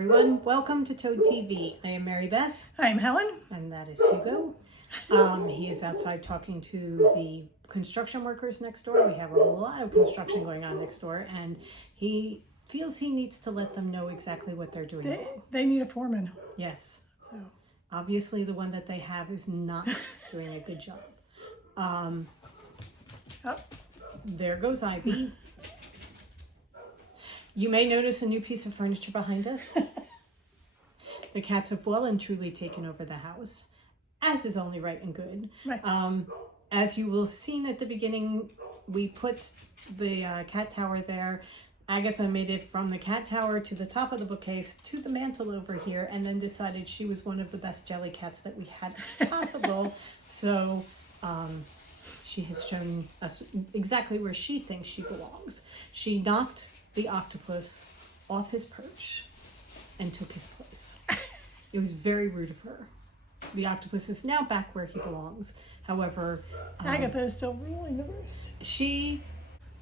everyone. Welcome to Toad TV. I am Mary Beth. I'm Helen. And that is Hugo. He is outside talking to the construction workers next door. We have a lot of construction going on next door, and he feels he needs to let them know exactly what they're doing. They need a foreman. Yes. So obviously the one that they have is not doing a good job. There goes Ivy. You may notice a new piece of furniture behind us. The cats have well and truly taken over the house, as is only right and good. Right. As you will have seen at the beginning, we put the cat tower there. Agatha made it from the cat tower to the top of the bookcase to the mantle over here, and then decided she was one of the best jelly cats that we had possible. So she has shown us exactly where she thinks she belongs. She knocked the octopus off his perch and took his place. It was very rude of her. The octopus is now back where he belongs. However, Agatha is still ruling the roost.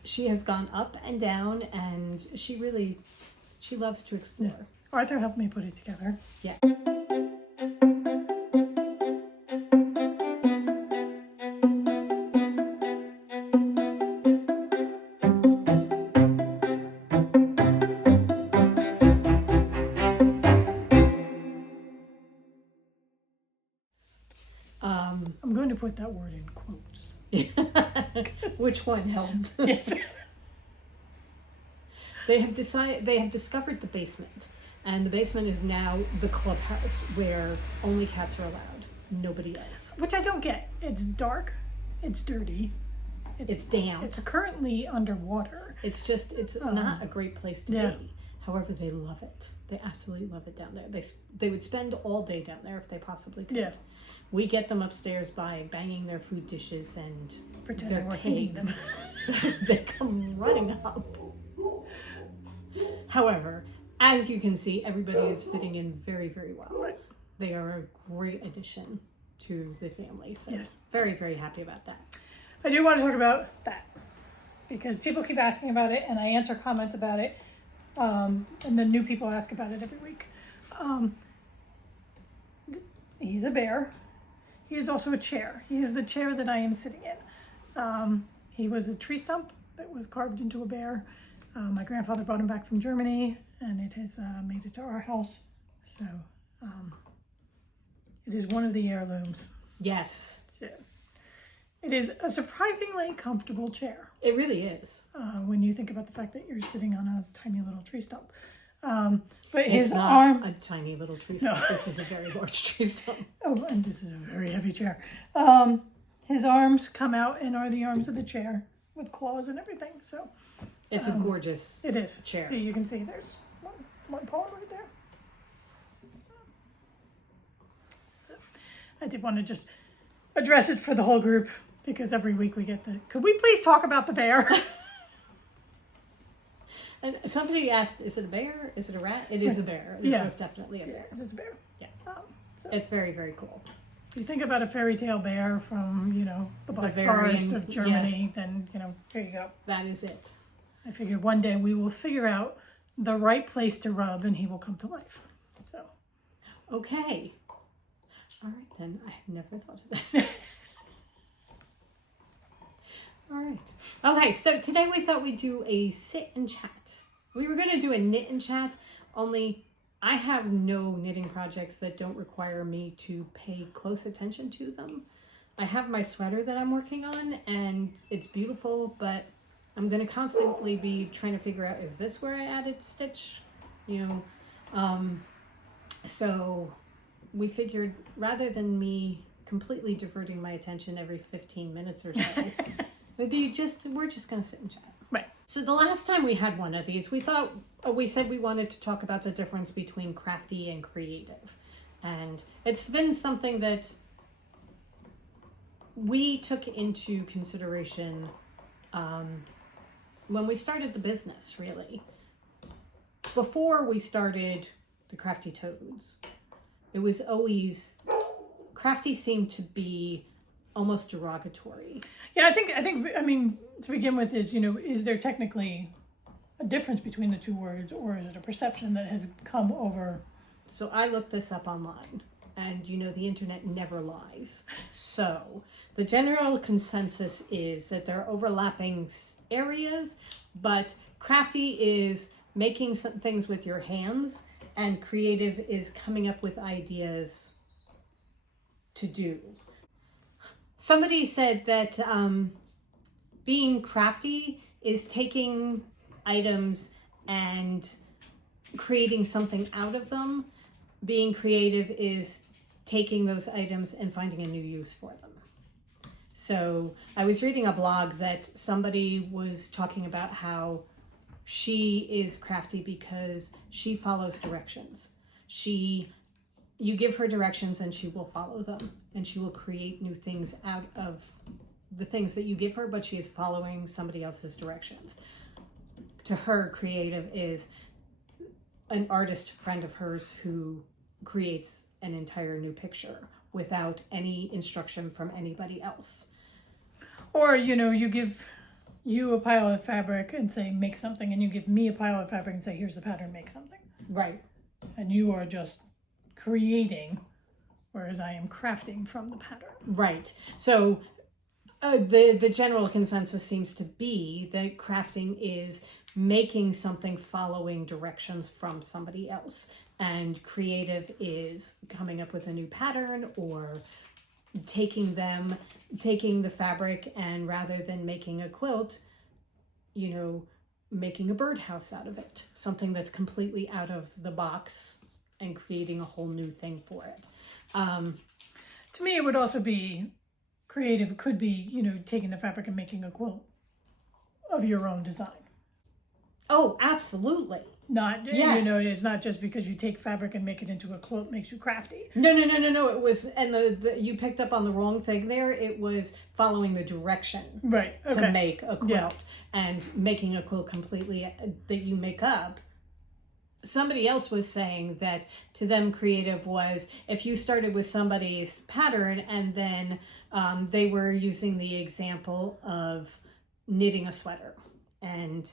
She has gone up and down, and she loves to explore. Yeah. Arthur helped me put it together. Yeah. I'm going to put that word in quotes. Which one helped? Yes. They have discovered the basement, and the basement is now the clubhouse where only cats are allowed, nobody else. Which I don't get. It's dark. It's dirty. It's damp. It's currently underwater. It's not a great place to yeah. be. However, they love it. They absolutely love it down there. They would spend all day down there if they possibly could. Yeah. We get them upstairs by banging their food dishes and Pretending their we're feeding pigs. them. So they come running up. However, as you can see, everybody is fitting in very, very well. Right. They are a great addition to the family. So Yes. very, very happy about that. I do want to talk about that because people keep asking about it, and I answer comments about it, and then new people ask about it every week. He's a bear. He is also a chair. He is the chair that I am sitting in. He was a tree stump that was carved into a bear. My grandfather brought him back from Germany, and it has made it to our house. So it is one of the heirlooms. Yes. So it is a surprisingly comfortable chair. It really is. When you think about the fact that you're sitting on a tiny little tree stump. But It's his not arm... a tiny little tree stump. No. This is a very large tree stump. Oh, and this is a very heavy chair. His arms come out and are the arms of the chair with claws and everything. So It's a gorgeous it is. chair. See, you can see there's one paw right there. I did want to just address it for the whole group because every week we get could we please talk about the bear? And somebody asked, is it a bear? Is it a rat? It is a bear. It is most definitely a bear. It is a bear. Yeah. So It's very, very cool. if you think about a fairy tale bear from, the Black Bavarian, Forest of Germany, then, here you go. That is it. I figured one day we will figure out the right place to rub and he will come to life. So, Okay. All right, then. I had never thought of that. All right. Okay, so today we thought we'd do a sit and chat. We were going to do a knit and chat, only I have no knitting projects that don't require me to pay close attention to them. I have my sweater that I'm working on, and it's beautiful, but I'm going to constantly be trying to figure out, is this where I added stitch? So we figured rather than me completely diverting my attention every 15 minutes or so, we're just going to sit and chat. right. So the last time we had one of these, we said we wanted to talk about the difference between crafty and creative. And it's been something that we took into consideration when we started the business, really. Before we started the Crafty Toads, it was always, crafty seemed to be almost derogatory. Yeah, I think, to begin with is there technically a difference between the two words, or is it a perception that has come over? So I looked this up online, and the internet never lies. So the general consensus is that there are overlapping areas, but crafty is making some things with your hands, and creative is coming up with ideas to do. Somebody said that being crafty is taking items and creating something out of them. Being creative is taking those items and finding a new use for them. So I was reading a blog that somebody was talking about how she is crafty because she follows directions. You give her directions and she will follow them, and she will create new things out of the things that you give her, but she is following somebody else's directions. To her, creative is an artist friend of hers who creates an entire new picture without any instruction from anybody else. Or, you give you a pile of fabric and say, make something, and you give me a pile of fabric and say, here's the pattern, make something. Right. And you are just creating, whereas I am crafting from the pattern. Right. So the general consensus seems to be that crafting is making something following directions from somebody else, and creative is coming up with a new pattern, or taking the fabric and rather than making a quilt, making a birdhouse out of it, something that's completely out of the box, and creating a whole new thing for it. To me, it would also be creative. Could be, taking the fabric and making a quilt of your own design. Oh, absolutely. Not, yes. It's not just because you take fabric and make it into a quilt makes you crafty. No. It was, and you picked up on the wrong thing there. It was following the direction right. Okay. to make a quilt, and making a quilt completely that you make up. Somebody else was saying that to them creative was if you started with somebody's pattern and then they were using the example of knitting a sweater, and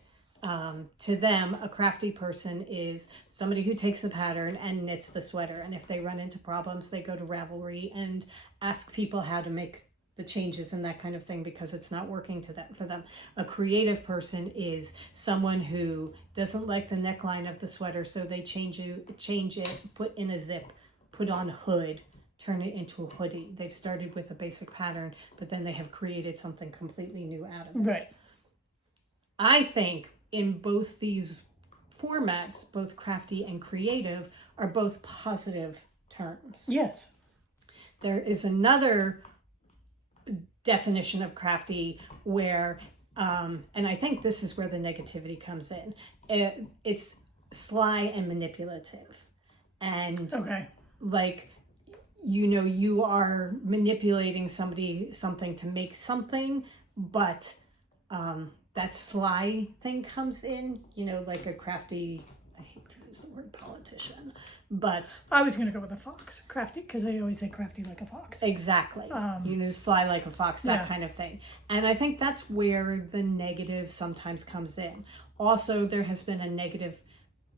to them, a crafty person is somebody who takes the pattern and knits the sweater. And if they run into problems, they go to Ravelry and ask people how to make the changes and that kind of thing because it's not working for them. A creative person is someone who doesn't like the neckline of the sweater, so they change it, put in a zip, put on a hood, turn it into a hoodie. They've started with a basic pattern, but then they have created something completely new out of it. Right. I think in both these formats, both crafty and creative are both positive terms. Yes. There is another definition of crafty where, and I think this is where the negativity comes in. It's sly and manipulative. And you are manipulating something to make something, but that sly thing comes in, like a crafty, I hate to use the word politician, but... I was going to go with a fox. Crafty, because they always say crafty like a fox. Exactly. Sly like a fox, that kind of thing. And I think that's where the negative sometimes comes in. Also, there has been a negative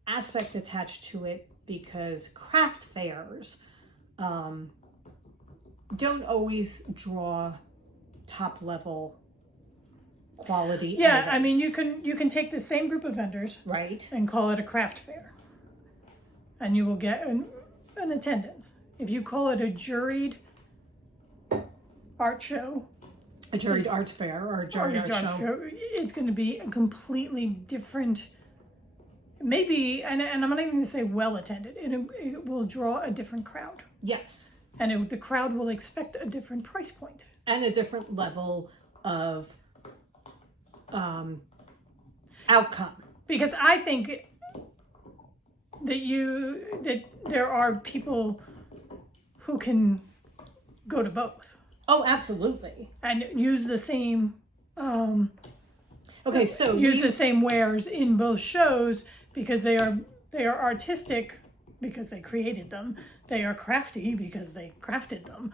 aspect attached to it because craft fairs don't always draw top level quality items. I mean, you can take the same group of vendors, right, and call it a craft fair, and you will get an attendance. If you call it a juried art show, a juried arts fair, or a juried art show, it's going to be a completely different. Maybe, and I'm not even going to say well attended. It will draw a different crowd. Yes, and the crowd will expect a different price point and a different level of outcome. Because I think that there are people who can go to both. Oh, absolutely. And use the same the same wares in both shows because they are artistic because they created them. They are crafty because they crafted them.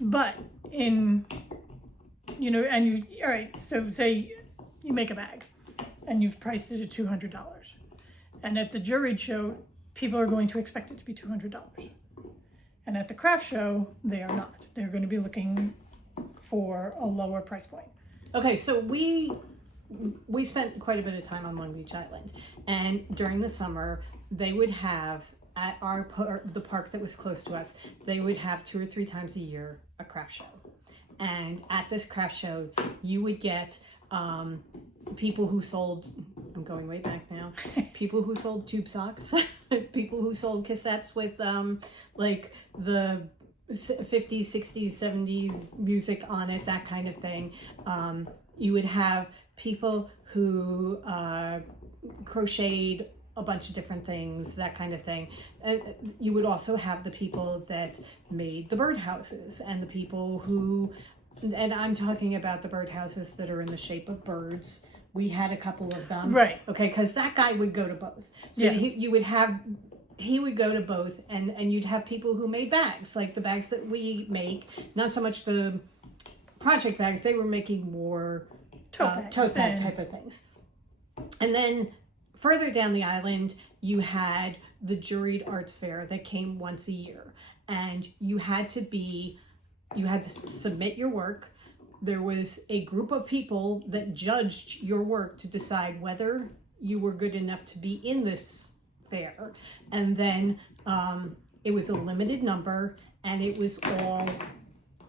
But in all right, so say you make a bag and you've priced it at $200. And at the juried show, people are going to expect it to be $200. And at the craft show, they are not. They're going to be looking for a lower price point. Okay, so we spent quite a bit of time on Long Beach Island, and during the summer, they would have at the park that was close to us, they would have 2 or 3 times a year a craft show. And at this craft show, you would get people who sold, I'm going way back now, people who sold tube socks, people who sold cassettes with like the 50s, 60s, 70s music on it, that kind of thing. You would have people who crocheted a bunch of different things, that kind of thing. And you would also have the people that made the birdhouses and the people who, and I'm talking about the birdhouses that are in the shape of birds. We had a couple of them. Right. Okay, because that guy would go to both. So Yeah. he would go to both, and you'd have people who made bags, like the bags that we make, not so much the project bags, they were making more tote bag type of things. And then further down the island, you had the juried arts fair that came once a year, and you had to submit your work. There was a group of people that judged your work to decide whether you were good enough to be in this fair. And then it was a limited number, and it was all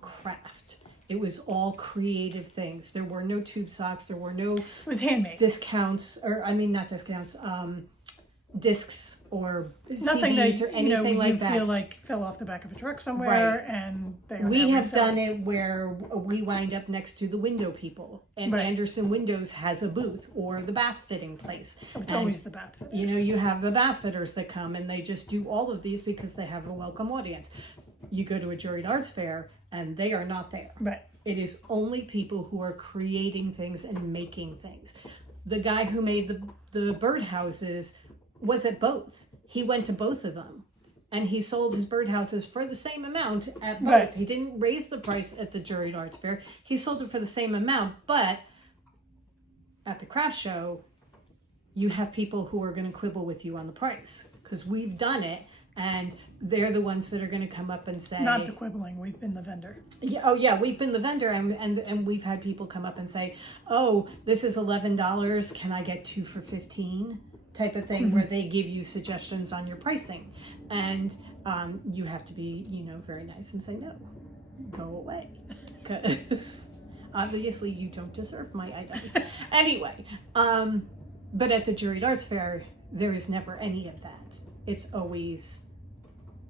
craft. It was all creative things. There were no tube socks. There were no It was handmade. discounts, or I mean, not discounts, discs or Nothing CDs that or anything like that. feel like fell off the back of a truck somewhere, and they are We now have reselling. done it where we wind up next to the window people, and Right. Anderson Windows has a booth, or the bath fitting place. It's And, always the bath fitters. you know, you have the bath fitters that come, and they just do all of these because they have a welcome audience. You go to a juried arts fair, and they are not there. Right. It is only people who are creating things and making things. The guy who made the birdhouses was at both. He went to both of them, and he sold his birdhouses for the same amount at both. Right. He didn't raise the price at the juried arts fair. He sold it for the same amount, but at the craft show, you have people who are going to quibble with you on the price, because we've done it, and they're the ones that are going to come up and say, Not the quibbling. We've been the vendor. yeah, oh yeah, we've been the vendor, and we've had people come up and say, "Oh, this is $11. Can I get 2 for $15?" type of thing, where they give you suggestions on your pricing, and you have to be, very nice and say no, go away, because obviously you don't deserve my items. Anyway, but at the juried arts fair, there is never any of that. It's always,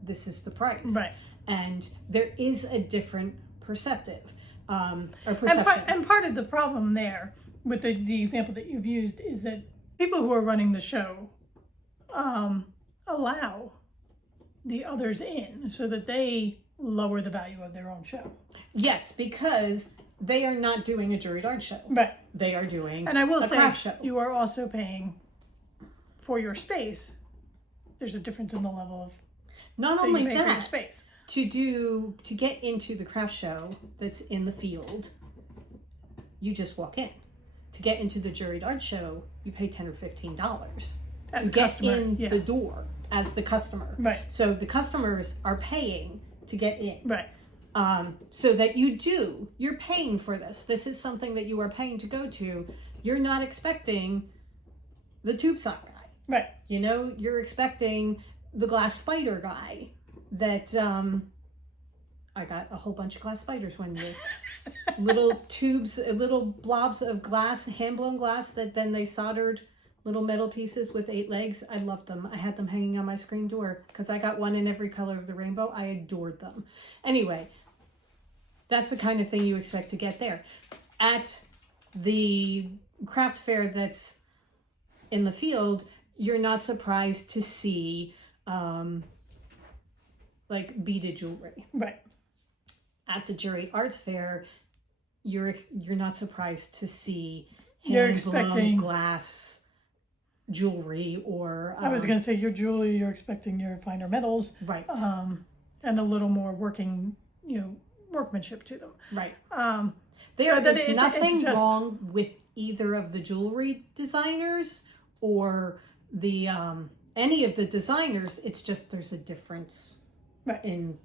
this is the price. Right. And there is a different perception. And part of the problem there with the example that you've used is that people who are running the show allow the others in so that they lower the value of their own show. Yes, because they are not doing a juried art show. Right. They are doing And I will a say, craft show. you are also paying for your space. There's a difference in the level of Not that you only pay for your that, space. to get into the craft show that's in the field, you just walk in. To get into the juried art show, you pay $10 or $15 As to a get customer, in yeah. the door as the customer. Right. So the customers are paying to get in. Right. So that you're paying for this. This is something that you are paying to go to. You're not expecting the tube sock guy. Right. You're expecting the glass spider guy that, I got a whole bunch of glass spiders one year. Little tubes, little blobs of glass, hand-blown glass that then they soldered little metal pieces with 8 legs. I loved them. I had them hanging on my screen door because I got one in every color of the rainbow. I adored them. Anyway, that's the kind of thing you expect to get there. At the craft fair that's in the field, you're not surprised to see like beaded jewelry. Right. At the juried arts fair, you're not surprised to see You're hand-blown expecting- glass jewelry, or I was going to say your jewelry, you're expecting your finer metals, right, and a little more workmanship to them. right. There So is nothing wrong with either of the jewelry designers or the any of the designers. It's just there's a difference Right. in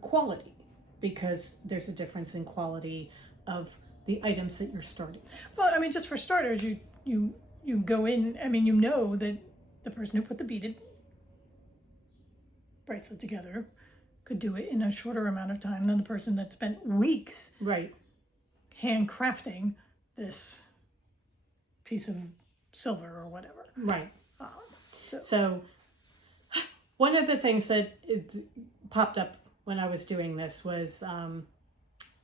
quality, because there's a difference in quality of the items that you're starting. Well, I mean, just for starters, you go in. I mean, you know that the person who put the beaded bracelet together could do it in a shorter amount of time than the person that spent weeks Right. handcrafting this piece of silver or whatever. Right. So So one of the things that popped up when I was doing this was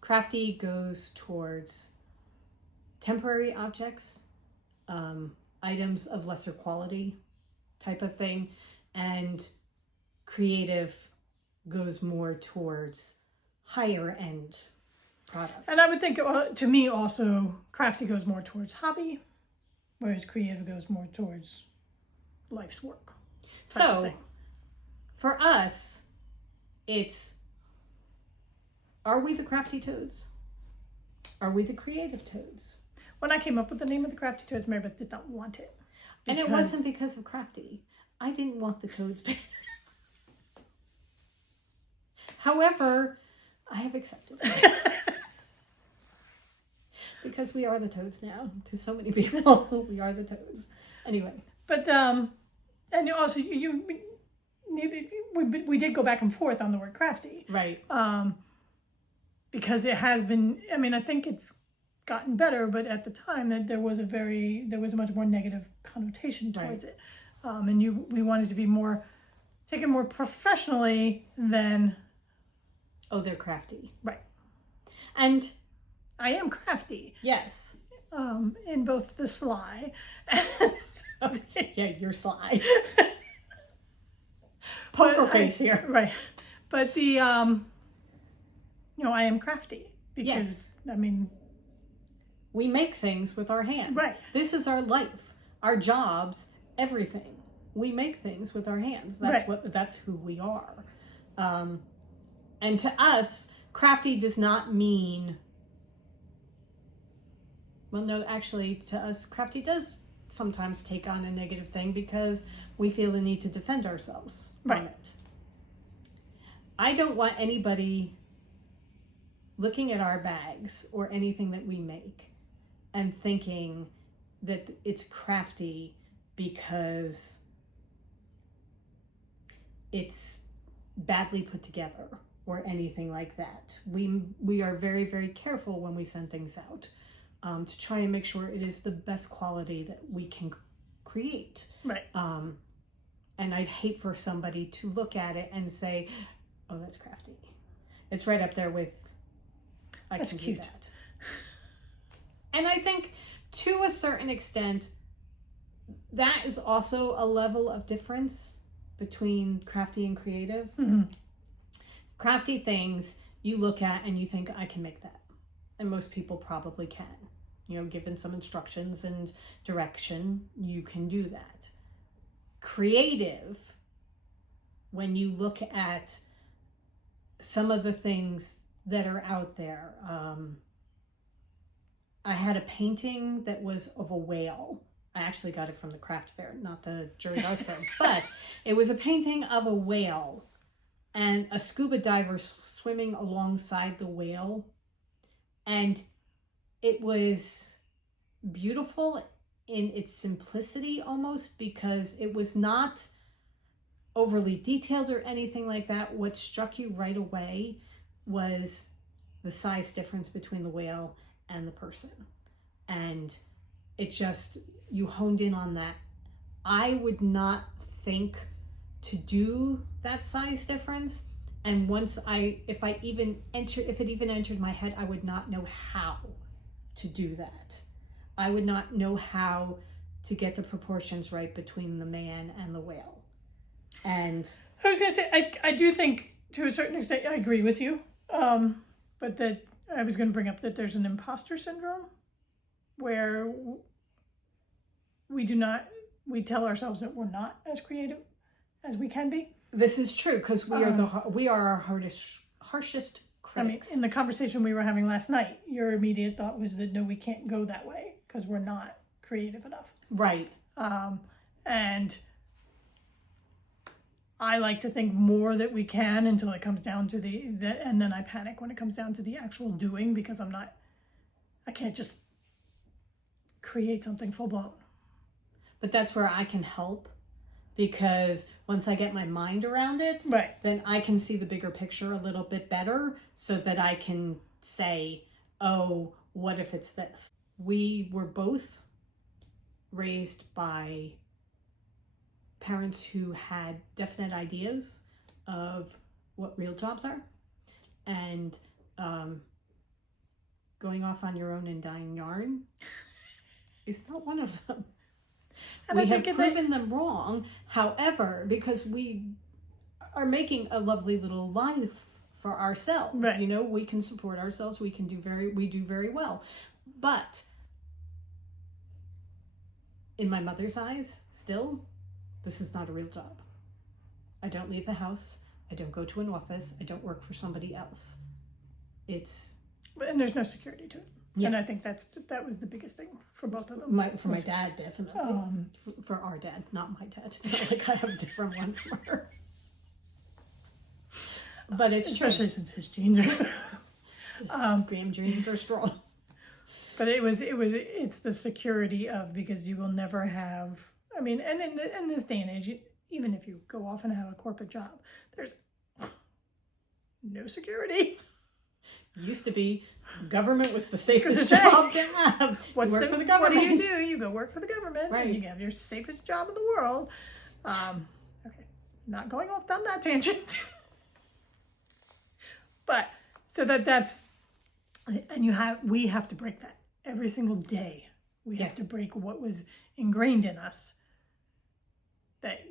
Crafty goes towards temporary objects, items of lesser quality type of thing, and Creative goes more towards higher end products. and I would think, to me also, Crafty goes more towards hobby, whereas Creative goes more towards life's work. type of So thing. for us, it's, are we the Crafty Toads? Are we the Creative Toads? When I came up with the name of the Crafty Toads, Marybeth did not want it. And it because- wasn't because of Crafty. I didn't want the Toads band. However, I have accepted it. Because we are the Toads now. To so many people, we are the Toads. Anyway. But and also we did go back and forth on the word crafty, Right. because it has been. I mean, I think it's gotten better, but at the time that there was a much more negative connotation towards it, and we wanted to be taken more professionally than. Oh, they're crafty. Right. And I am crafty. yes. In both the sly and Yeah, you're sly. Poker face here. Right. But the I am crafty because Yes. I mean, We make things with our hands. Right. This is our life, our jobs, everything. We make things with our hands. That's Right. That's who we are. And to us, crafty does not mean. Well, no, actually, to us, crafty does sometimes take on a negative thing because we feel the need to defend ourselves from Right. it. I don't want anybody looking at our bags or anything that we make and thinking that it's crafty because it's badly put together or anything like that. We are very, very careful when we send things out to try and make sure it is the best quality that we can create. right. And I'd hate for somebody to look at it and say, oh, that's crafty. It's right up there with, I That's can cute. do that. And I think to a certain extent, that is also a level of difference between crafty and creative. Mm-hmm. Crafty things you look at and you think, I can make that. And most people probably can. Given some instructions and direction, you can do that. Creative, when you look at some of the things that are out there, I had a painting that was of a whale. I actually got it from the craft fair, not the Jury Dawes fair, but it was a painting of a whale and a scuba diver swimming alongside the whale. And it was beautiful in its simplicity almost, because it was not overly detailed or anything like that. What struck you right away was the size difference between the whale and the person. And it just, you honed in on that. I would not think to do that size difference. And if it even entered my head, I would not know how to do that. I would not know how to get the proportions right between the man and the whale. And I was going to say, I do think to a certain extent, I agree with you. But that I was going to bring up that there's an imposter syndrome where we tell ourselves that we're not as creative as we can be. this is true, because we are our harshest critics. in the conversation we were having last night, your immediate thought was that no, we can't go that way because we're not creative enough. Right. And I like to think more that we can until it comes down to and then I panic when it comes down to the actual doing, because I can't just create something full blown. But that's where I can help, because once I get my mind around it, Right. then I can see the bigger picture a little bit better, so that I can say, oh, what if it's this? We were both raised by parents who had definite ideas of what real jobs are, and going off on your own and dying yarn is not one of them. And we have proven them wrong, however, because we are making a lovely little life for ourselves. Right. You know, we can support ourselves, we do very well. But in my mother's eyes, still, this is not a real job. I don't leave the house. I don't go to an office. I don't work for somebody else. And there's no security to it. Yeah. And I think that was the biggest thing for both of them. For my dad, definitely. For our dad, not my dad. It's not like I have a different one from her. But it's especially true. since his genes are Graham genes are strong. But it's the security of, because you will never have, I mean, and in this day and age, even if you go off and have a corporate job, there's no security. Used to be, government was the safest job to have. Work for the government. What do? You go work for the government, right? And you have your safest job in the world. Okay, not going off down that tangent. But so that's, and we have to break that every single day. We have to break what was ingrained in us. That,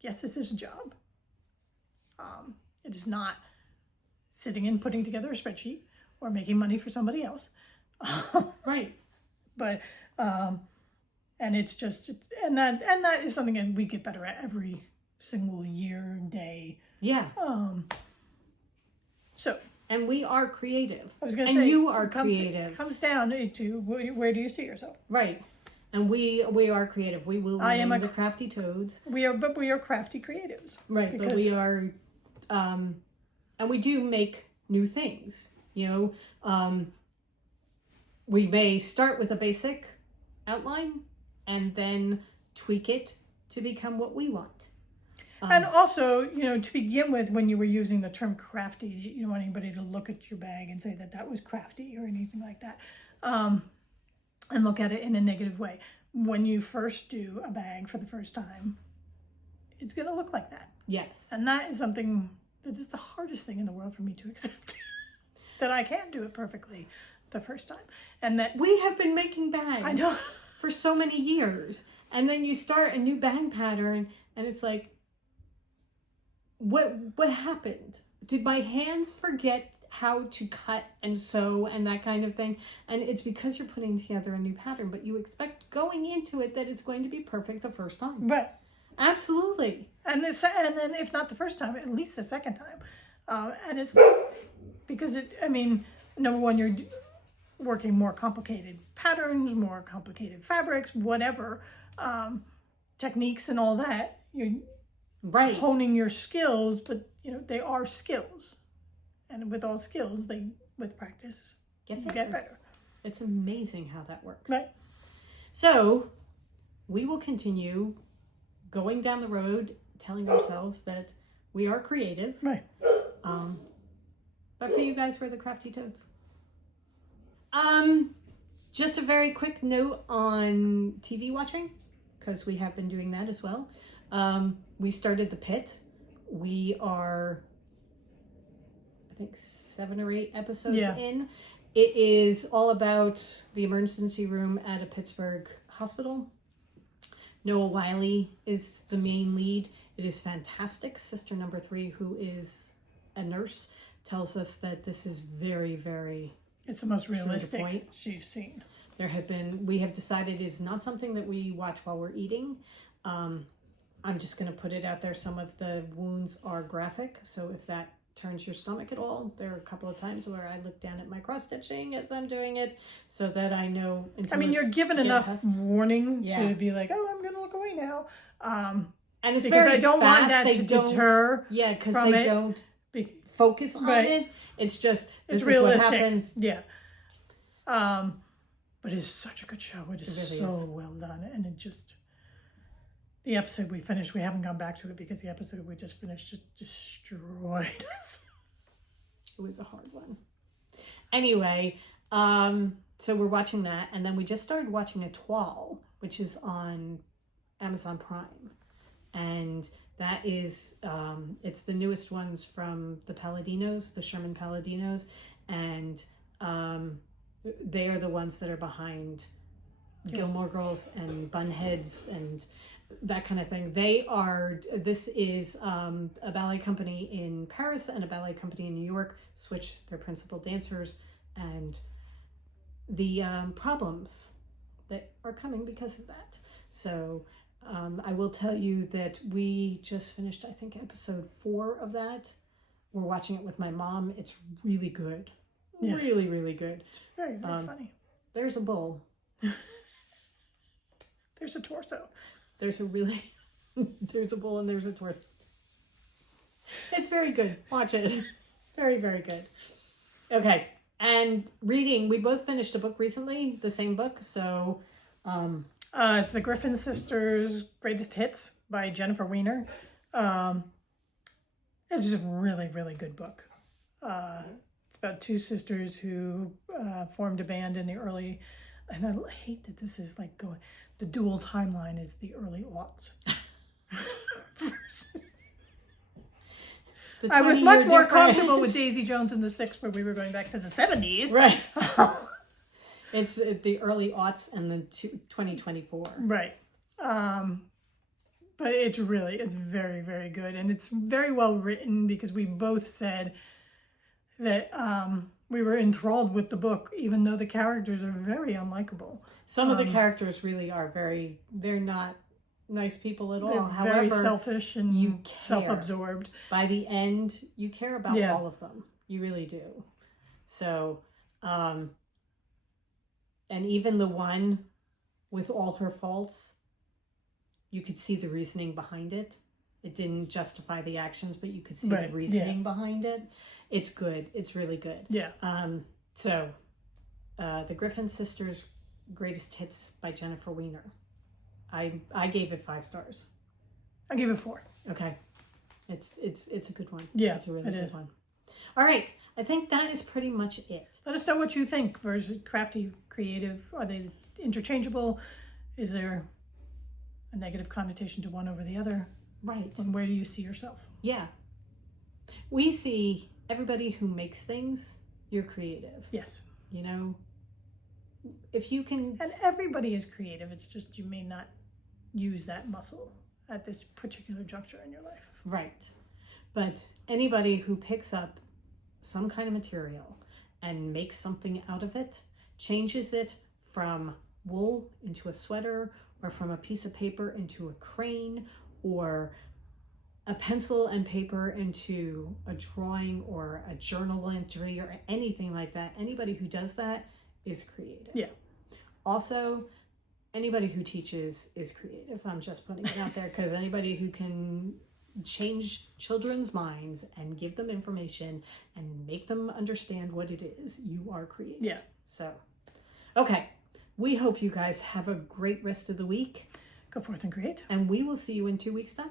yes, this is a job. It is not sitting and putting together a spreadsheet or making money for somebody else. Right. But, and it's just, and that is something that we get better at every single year, day. Yeah. So. And we are creative. I was going to say. And you are creative. It comes down to where do you see yourself? Right. And we are creative. We will remain the Crafty Toads. But we are crafty creatives. Right. But we are, and we do make new things. We may start with a basic outline and then tweak it to become what we want. And also, to begin with, when you were using the term crafty, you don't want anybody to look at your bag and say that was crafty or anything like that. And look at it in a negative way. When you first do a bag for the first time, it's going to look like that. Yes. And that is something that is the hardest thing in the world for me to accept. That I can't do it perfectly the first time. And that we have been making bags. I know. For so many years. And then you start a new bag pattern and it's like, what happened? Did my hands forget how to cut and sew and that kind of thing? And it's because you're putting together a new pattern, but you expect going into it that it's going to be perfect the first time. Right. Absolutely. And then if not the first time, at least the second time. And it's because number one, you're working more complicated patterns, more complicated fabrics, whatever, techniques and all that. You're right. Honing your skills, but they are skills. And with all skills, with practice, you get better. It's amazing how that works. Right. So we will continue going down the road, telling ourselves that we are creative. Right. But for you guys, we're the Crafty Toads. Just a very quick note on TV watching, because we have been doing that as well. We started The Pit. We are, I think, 7 or 8 episodes in. It is all about the emergency room at a Pittsburgh hospital. Noah Wiley is the main lead. It is fantastic. Sister number 3, who is a nurse, tells us that this is very, very... It's the most realistic she's seen. We have decided it's not something that we watch while we're eating. I'm just going to put it out there. Some of the wounds are graphic. So if that turns your stomach at all, there are a couple of times where I look down at my cross stitching as I'm doing it, so that I know. I mean, you're given enough warning Yeah. to be like, oh, I'm going to look away now. And it's because very I don't fast. want that They to don't, deter. Yeah, because from they it. don't Be- focus on Right. it. It's just this It's is realistic. what happens. Yeah. But it's such a good show. It is It really so is. well done. And it just, the episode we finished, we haven't gone back to it because the episode we just finished just destroyed us. It was a hard one. Anyway, so we're watching that, and then we just started watching Etoile, which is on Amazon Prime. And that is, it's the newest ones from the Palladinos, the Sherman Palladinos, and they are the ones that are behind Gilmore Girls and Bunheads and that kind of thing. This is a ballet company in Paris and a ballet company in New York switched their principal dancers, and the problems that are coming because of that. So I will tell you that we just finished, I think, episode 4 of that. We're watching it with my mom. It's really good. Yes. Really, really good. Very, very funny. There's a bull. There's a torso. There's a bull and there's a torso. It's very good. Watch it. Very, very good. Okay. And reading, we both finished a book recently, the same book. So, it's the Griffin Sisters' Greatest Hits by Jennifer Weiner. It's just a really, really good book. It's about 2 sisters who formed a band in the early, and I hate that this is like going, the dual timeline is the early aughts. I was much more comfortable with Daisy Jones and the Six, where we were going back to the 70s. Right. It's the early aughts and the 2024. Right. But it's very, very good. And it's very well written because we both said that we were enthralled with the book, even though the characters are very unlikable. Some of the characters really are they're not nice people at all. They're very However, selfish and you care. self-absorbed. By the end, you care about Yeah. all of them. You really do. So, and even the one with all her faults, you could see the reasoning behind it. It didn't justify the actions, but you could see the reasoning behind it. It's good. It's really good. Yeah. So, The Griffin Sisters' Greatest Hits by Jennifer Weiner. I gave it 5 stars. I gave it 4. Okay. It's a good one. Yeah, It's a really it good is. one. All right. I think that is pretty much it. Let us know what you think. Versus Crafty, Creative, are they interchangeable? Is there a negative connotation to one over the other? Right. And where do you see yourself? Yeah. We see everybody who makes things, you're creative. Yes. You know, if you can. And everybody is creative. It's just you may not use that muscle at this particular juncture in your life. Right. But anybody who picks up some kind of material and makes something out of it, changes it from wool into a sweater, or from a piece of paper into a crane, or a pencil and paper into a drawing or a journal entry or anything like that. Anybody who does that is creative. Yeah. Also, anybody who teaches is creative. I'm just putting it out there because anybody who can change children's minds and give them information and make them understand what it is, you are creative. Yeah. So, okay. We hope you guys have a great rest of the week. Go forth and create. And we will see you in 2 weeks' time.